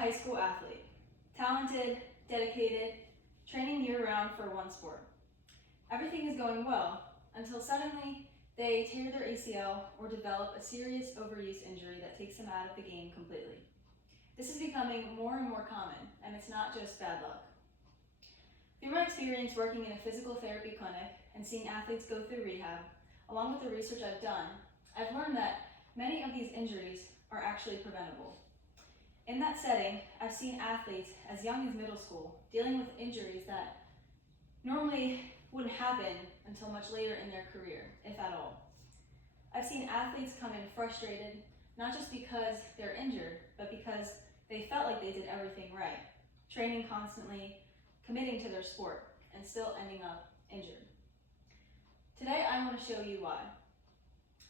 high school athlete, talented, dedicated, training year-round for one sport. Everything is going well until suddenly they tear their ACL or develop a serious overuse injury that takes them out of the game completely. This is becoming more and more common, and it's not just bad luck. Through my experience working in a physical therapy clinic and seeing athletes go through rehab, along with the research I've done, I've learned that many of these injuries are actually preventable. In that setting, I've seen athletes as young as middle school dealing with injuries that normally wouldn't happen until much later in their career, if at all. I've seen athletes come in frustrated, not just because they're injured, but because they felt like they did everything right, training constantly, committing to their sport, and still ending up injured. Today, I want to show you why.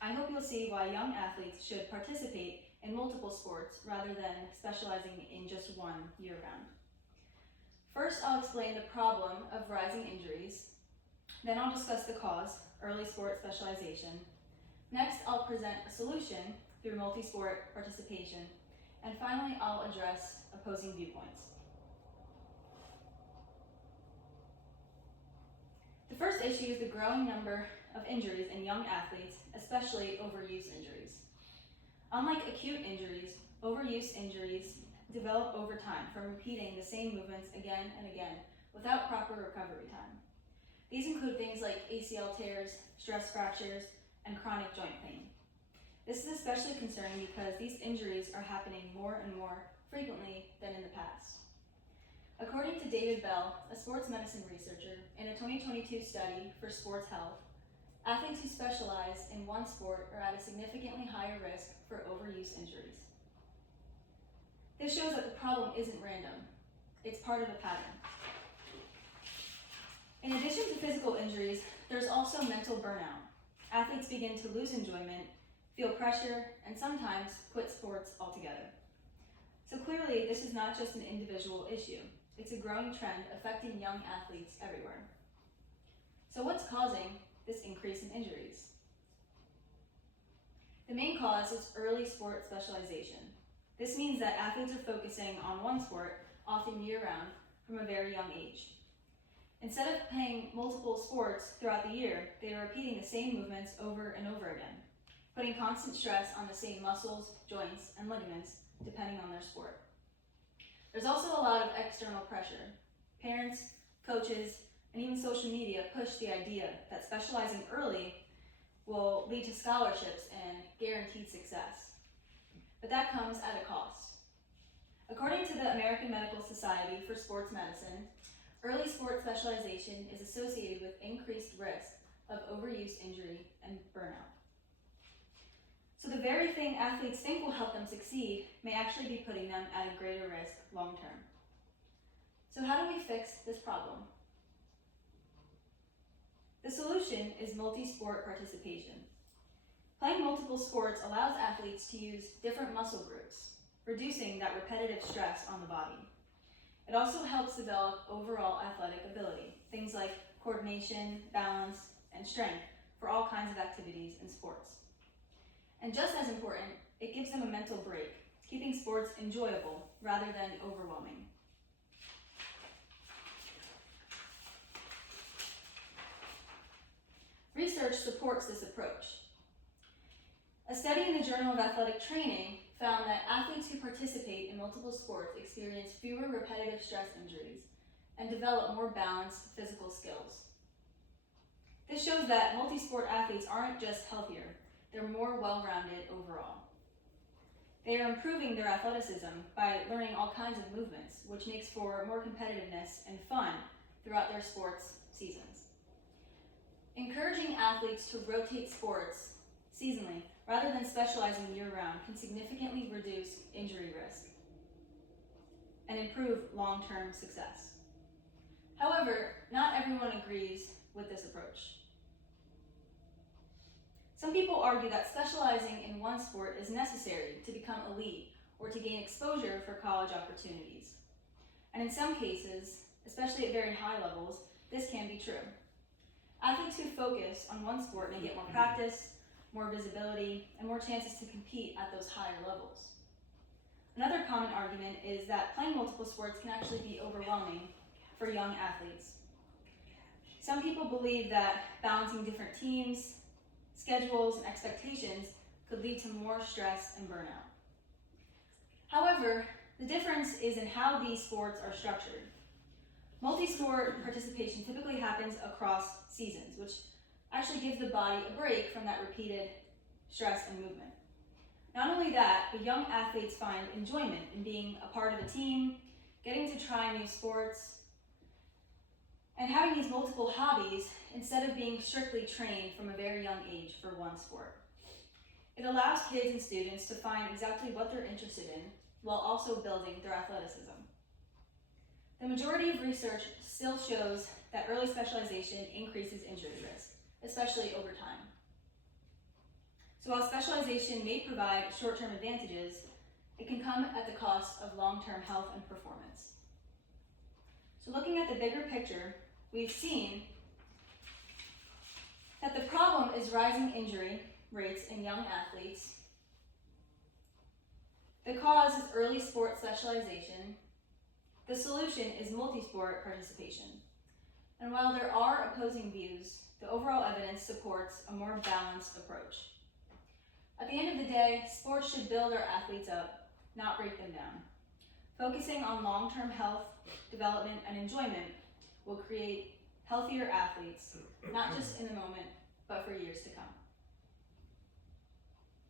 I hope you'll see why young athletes should participate in multiple sports rather than specializing in just one year-round. First, I'll explain the problem of rising injuries. Then I'll discuss the cause, early sport specialization. Next, I'll present a solution through multi-sport participation. And finally, I'll address opposing viewpoints. The first issue is the growing number of injuries in young athletes, especially overuse injuries. Unlike acute injuries, overuse injuries develop over time from repeating the same movements again and again without proper recovery time. These include things like ACL tears, stress fractures, and chronic joint pain. This is especially concerning because these injuries are happening more and more frequently than in the past. According to David Bell, a sports medicine researcher, in a 2022 study for sports health, athletes who specialize in one sport are at a significantly higher risk for overuse injuries. This shows that the problem isn't random. It's part of a pattern. In addition to physical injuries, there's also mental burnout. Athletes begin to lose enjoyment, feel pressure, and sometimes quit sports altogether. So clearly, this is not just an individual issue. It's a growing trend affecting young athletes everywhere. So what's causing this increase in injuries? The main cause is early sport specialization. This means that athletes are focusing on one sport, often year-round, from a very young age. Instead of playing multiple sports throughout the year, they are repeating the same movements over and over again, putting constant stress on the same muscles, joints, and ligaments, depending on their sport. There's also a lot of external pressure. Parents, coaches, and even social media push the idea that specializing early will lead to scholarships and guaranteed success. But that comes at a cost. According to the American Medical Society for Sports Medicine, early sport specialization is associated with increased risk of overuse injury and burnout. So the very thing athletes think will help them succeed may actually be putting them at a greater risk long term. So how do we fix this problem? The solution is multi-sport participation. Playing multiple sports allows athletes to use different muscle groups, reducing that repetitive stress on the body. It also helps develop overall athletic ability, things like coordination, balance, and strength for all kinds of activities and sports. And just as important, it gives them a mental break, keeping sports enjoyable rather than overwhelming. Research supports this approach. A study in the Journal of Athletic Training found that athletes who participate in multiple sports experience fewer repetitive stress injuries and develop more balanced physical skills. This shows that multi-sport athletes aren't just healthier, they're more well-rounded overall. They are improving their athleticism by learning all kinds of movements, which makes for more competitiveness and fun throughout their sports seasons. Encouraging athletes to rotate sports seasonally rather than specializing year-round can significantly reduce injury risk and improve long-term success. However, not everyone agrees with this approach. Some people argue that specializing in one sport is necessary to become elite or to gain exposure for college opportunities. And in some cases, especially at very high levels, this can be true. Athletes who focus on one sport may get more practice, more visibility, and more chances to compete at those higher levels. Another common argument is that playing multiple sports can actually be overwhelming for young athletes. Some people believe that balancing different teams, schedules, and expectations could lead to more stress and burnout. However, the difference is in how these sports are structured. Multi-sport participation typically happens across seasons, which actually gives the body a break from that repeated stress and movement. Not only that, but young athletes find enjoyment in being a part of a team, getting to try new sports, and having these multiple hobbies instead of being strictly trained from a very young age for one sport. It allows kids and students to find exactly what they're interested in while also building their athleticism. The majority of research still shows that early specialization increases injury risk, especially over time. So while specialization may provide short-term advantages, it can come at the cost of long-term health and performance. So looking at the bigger picture, we've seen that the problem is rising injury rates in young athletes. The cause is early sport specialization. The solution is multi-sport participation. And while there are opposing views, the overall evidence supports a more balanced approach. At the end of the day, sports should build our athletes up, not break them down. Focusing on long-term health, development, and enjoyment will create healthier athletes, not just in the moment, but for years to come.